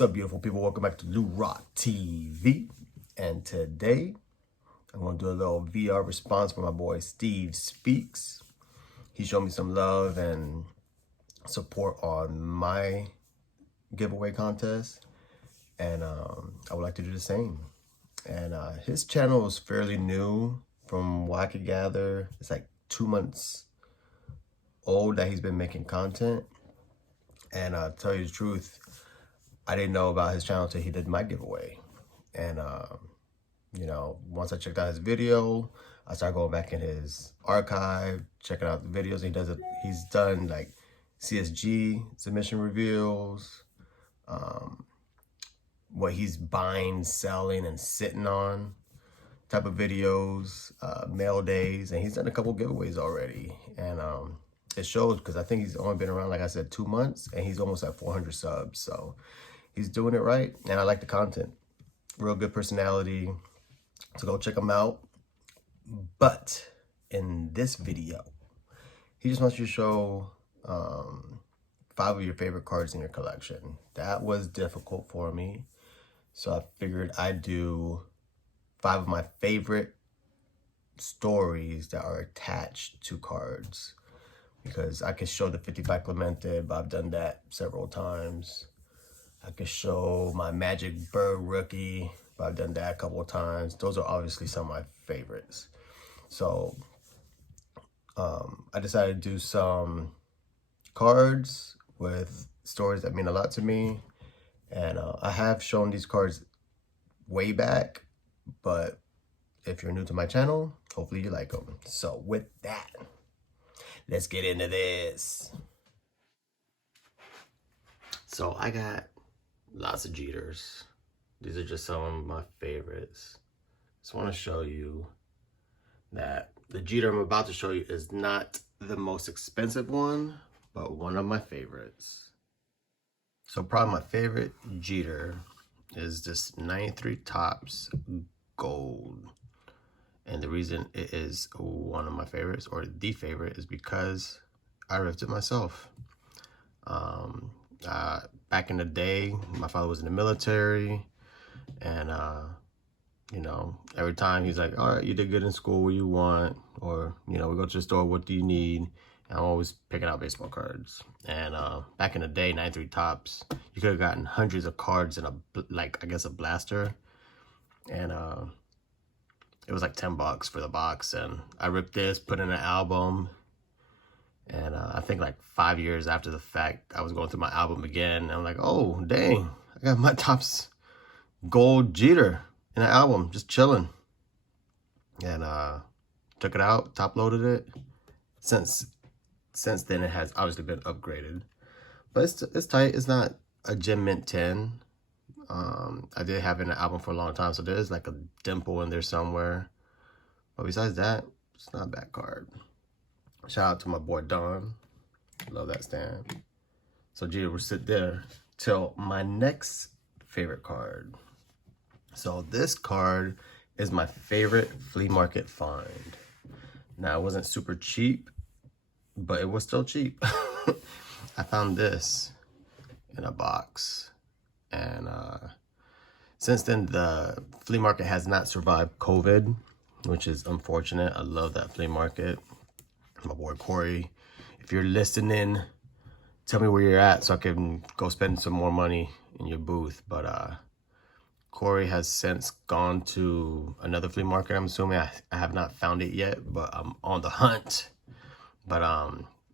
What's up, beautiful people? Welcome back to Lou Rock TV. And today, I'm going to do a little VR response for my boy Steve Speaks. He showed me some love and support on my giveaway contest. And I would like to do the same. And his channel is fairly new from what I could gather. It's like 2 months old that he's been making content. And to tell you the truth, I didn't know about his channel until he did my giveaway. And, you know, once I checked out his video, I started going back in his archive, checking out the videos. He's done like CSG submission reveals, what he's buying, selling, and sitting on type of videos, mail days, and he's done a couple giveaways already. And it shows because I think he's only been around, like I said, 2 months, and he's almost at 400 subs. So he's doing it right, and I like the content. Real good personality, so go check him out. But in this video, he just wants you to show 5 of your favorite cards in your collection. That was difficult for me, so I figured I'd do 5 of my favorite stories that are attached to cards, because I could show the 55 Clemente, but I've done that several times. I could show my Magic Bird rookie, but I've done that a couple of times. Those are obviously some of my favorites. So I decided to do some cards with stories that mean a lot to me. And I have shown these cards way back, but if you're new to my channel, hopefully you like them. So with that, let's get into this. So I got lots of Jeters. These are just some of my favorites. Just want to show you that the Jeter I'm about to show you is not the most expensive one, but one of my favorites. So probably my favorite Jeter is this 93 Topps Gold. And the reason it is one of my favorites, or the favorite, is because I ripped it myself. Back in the day, my father was in the military, and you know, every time he's like, all right, you did good in school, what do you want? Or, you know, we go to the store, what do you need? And I'm always picking out baseball cards. And back in the day, 93 Topps, you could have gotten hundreds of cards in I guess a blaster. And it was like $10 for the box. And I ripped this, put in an album. And I think like 5 years after the fact, I was going through my album again. And I'm like, oh, dang, I got my Topps Gold Jeter in an album, just chilling. And took it out, top loaded it. Since then, it has obviously been upgraded. But it's tight. It's not a Gem Mint 10. I did have it in an album for a long time, so there's like a dimple in there somewhere. But besides that, it's not a bad card. Shout out to my boy Don. Love that stand. So Jeter will sit there till my next favorite card. So this card is my favorite flea market find. Now, it wasn't super cheap, but it was still cheap. I found this in a box. And since then, the flea market has not survived COVID, which is unfortunate. I love that flea market. My boy Corey, if you're listening, tell me where you're at so I can go spend some more money in your booth. But Corey has since gone to another flea market, I'm assuming. I have not found it yet, but I'm on the hunt. But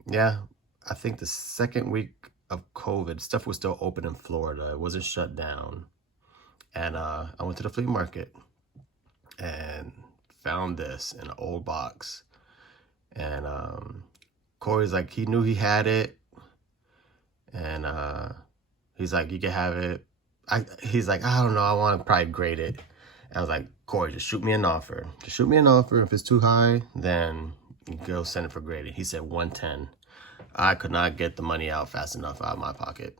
yeah, I think the second week of COVID, stuff was still open in Florida. It wasn't shut down. And I went to the flea market and found this in an old box. And Corey's like, he knew he had it. And he's like, you can have it. He's like, I don't know, I want to probably grade it. And I was like, Corey, just shoot me an offer. Just shoot me an offer. If it's too high, then go send it for grading. He said 110. I could not get the money out fast enough out of my pocket.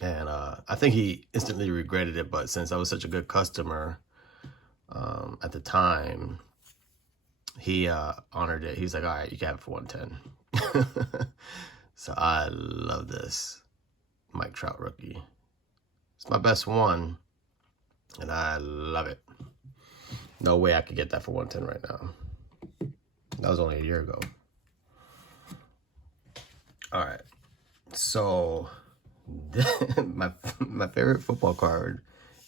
And I think he instantly regretted it, but since I was such a good customer at the time, he honored it. He's like, all right, you can have it for 110. So I love this Mike Trout rookie. It's my best one, and I love it. No way I could get that for 110 right now. That was only a year ago. All right, so my favorite football card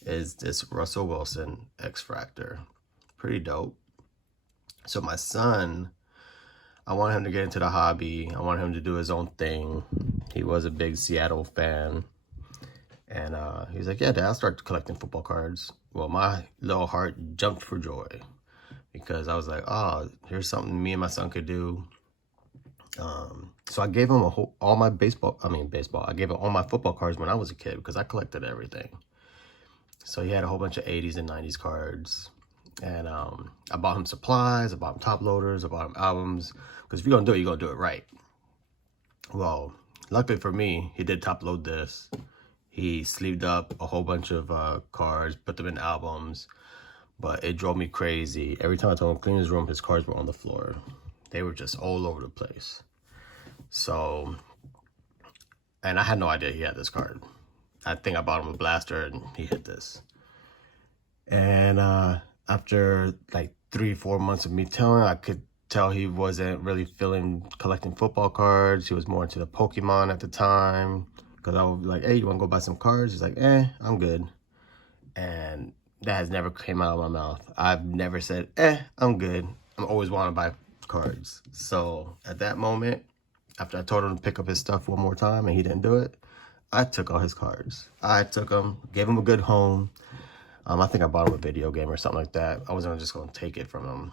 is this Russell Wilson X Fractor. Pretty dope. So my son, I want him to get into the hobby. I want him to do his own thing. He was a big Seattle fan. And he was like, yeah, Dad, I'll start collecting football cards. Well, my little heart jumped for joy because I was like, oh, here's something me and my son could do. So I gave him all my baseball. I gave him all my football cards when I was a kid because I collected everything. So he had a whole bunch of 80s and 90s cards. And I bought him supplies. I bought him top loaders. I bought him albums. Because if you're going to do it, you're going to do it right. Well, luckily for me, he did top load this. He sleeved up a whole bunch of cards, put them in albums, but it drove me crazy. Every time I told him to clean his room, his cards were on the floor. They were just all over the place. So, and I had no idea he had this card. I think I bought him a blaster and he hit this. And after like 3-4 months of me telling, I could tell he wasn't really feeling collecting football cards. He was more into the Pokemon at the time. Because I would be like, hey, you want to go buy some cards? He's like, I'm good. And that has never came out of my mouth. I've never said, I'm good. I'm always want to buy cards. So at that moment, after I told him to pick up his stuff one more time and he didn't do it, I took all his cards. I took them, gave him a good home. I think I bought him a video game or something like that. I wasn't just going to take it from him.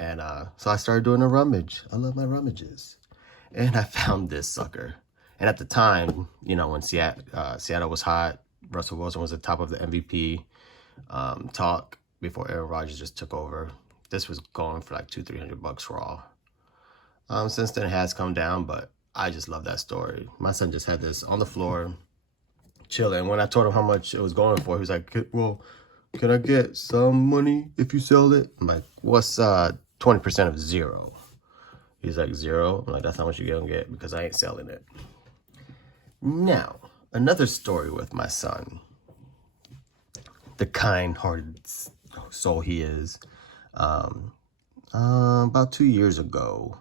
And so I started doing a rummage. I love my rummages. And I found this sucker. And at the time, you know, when Seattle was hot, Russell Wilson was at the top of the MVP talk before Aaron Rodgers just took over. This was going for like $200-300 raw. Since then it has come down, but I just love that story. My son just had this on the floor, chilling. When I told him how much it was going for, he was like, well, can I get some money if you sell it? I'm like, what's 20% of zero? He's like, 0? I'm like, that's how much you're gonna get because I ain't selling it. Now, another story with my son. The kind-hearted soul he is. About 2 years ago,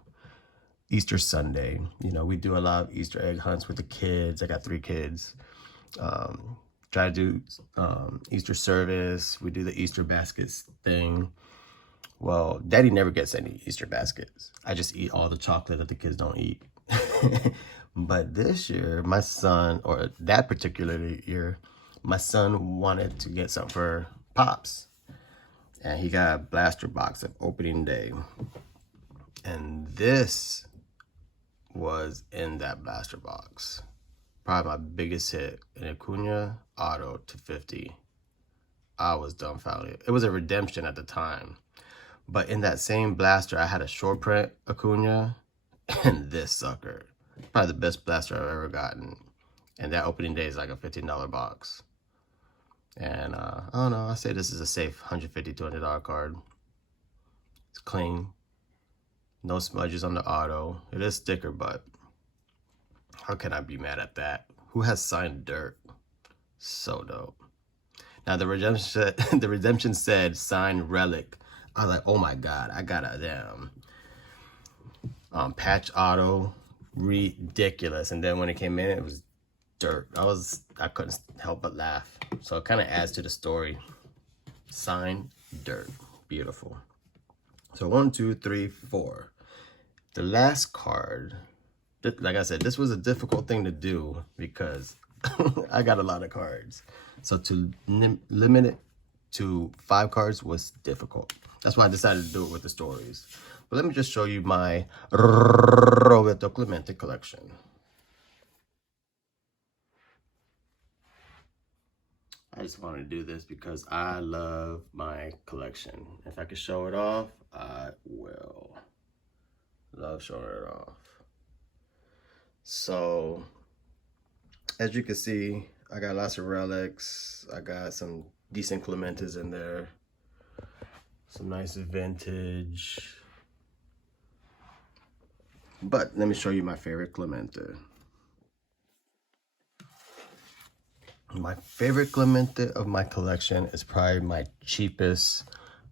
Easter Sunday, you know, we do a lot of Easter egg hunts with the kids. I got 3 kids. Try to do Easter service. We do the Easter baskets thing. Well, Daddy never gets any Easter baskets. I just eat all the chocolate that the kids don't eat. But this year, my son, or that particular year, my son wanted to get something for Pops. And he got a blaster box of opening day. And this was in that blaster box. Probably my biggest hit, an Acuna auto to 50. I was dumbfounded. It was a redemption at the time. But in that same blaster, I had a short print Acuna and this sucker. Probably the best blaster I've ever gotten. And that opening day is like a $15 box. And I don't know, I say this is a safe $150-200 card. It's clean. No smudges on the auto. It is sticker, but how can I be mad at that? Who has signed dirt? So dope. Now the redemption said signed relic. I was like, oh my God, I got a damn patch auto. Ridiculous. And then when it came in, it was dirt. I couldn't help but laugh. So it kind of adds to the story. Signed dirt. Beautiful. So 1, 2, 3, 4. The last card, like I said, this was a difficult thing to do because I got a lot of cards. So to limit it to 5 cards was difficult. That's why I decided to do it with the stories. But let me just show you my Roberto Clemente collection. I just wanted to do this because I love my collection. If I could show it off, I will. Love showing it off. So, as you can see, I got lots of relics. I got some decent Clementes in there. Some nice vintage. But let me show you my favorite Clemente. My favorite Clemente of my collection is probably my cheapest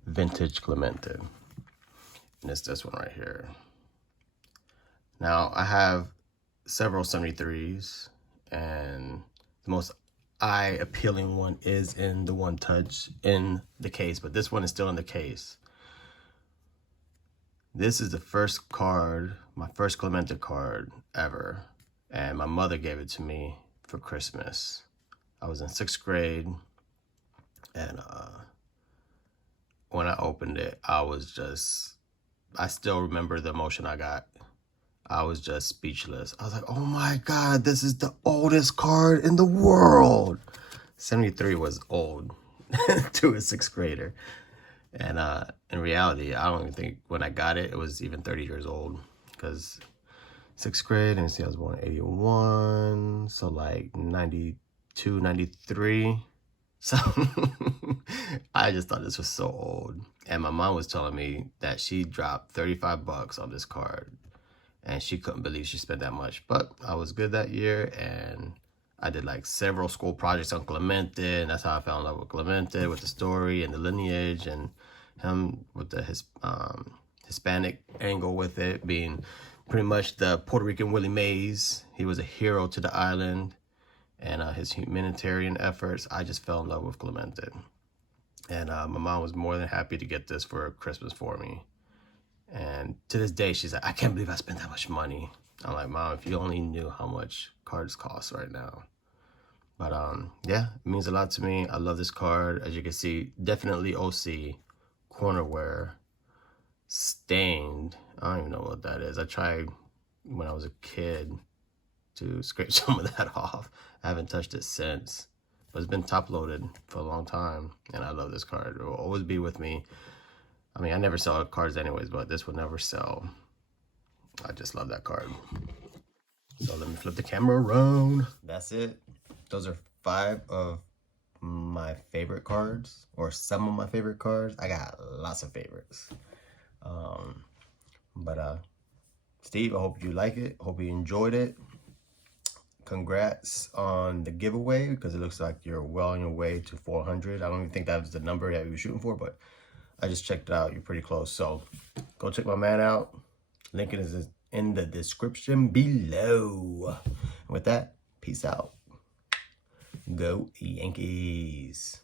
vintage Clemente. And it's this one right here. Now, I have several 73s, and the most eye-appealing one is in the one touch in the case, but this one is still in the case. This is the first card, my first Clemente card ever, and my mother gave it to me for Christmas. I was in 6th grade, and when I opened it, I still remember the emotion I got. I was just speechless. I was like, oh my God, this is the oldest card in the world. 73 was old to a 6th grader. And in reality, I don't even think when I got it, it was even 30 years old. Because 6th grade, and see, I was born in 81, so like 92, 93. So I just thought this was so old. And my mom was telling me that she dropped 35 bucks on this card. And she couldn't believe she spent that much. But I was good that year, and I did like several school projects on Clemente, and that's how I fell in love with Clemente, with the story and the lineage, and him with the Hispanic angle with it, being pretty much the Puerto Rican Willie Mays. He was a hero to the island, and his humanitarian efforts. I just fell in love with Clemente. And my mom was more than happy to get this for Christmas for me. And to this day, she's like, I can't believe I spent that much money. I'm like, Mom, if you only knew how much cards cost right now. But yeah, it means a lot to me. I love this card. As you can see, definitely OC, cornerware, stained. I don't even know what that is. I tried when I was a kid to scrape some of that off. I haven't touched it since. But it's been top loaded for a long time. And I love this card. It will always be with me. I mean, I never sell cards anyways, but this will never sell. I just love that card. So let me flip the camera around. That's it. Those are 5 of my favorite cards, or some of my favorite cards. I got lots of favorites. Steve, I hope you like it. Hope you enjoyed it. Congrats on the giveaway, because it looks like you're well on your way to 400. I don't even think that was the number that you were shooting for, but I just checked it out. You're pretty close. So go check my man out. Link is in the description below. And with that, peace out. Go Yankees.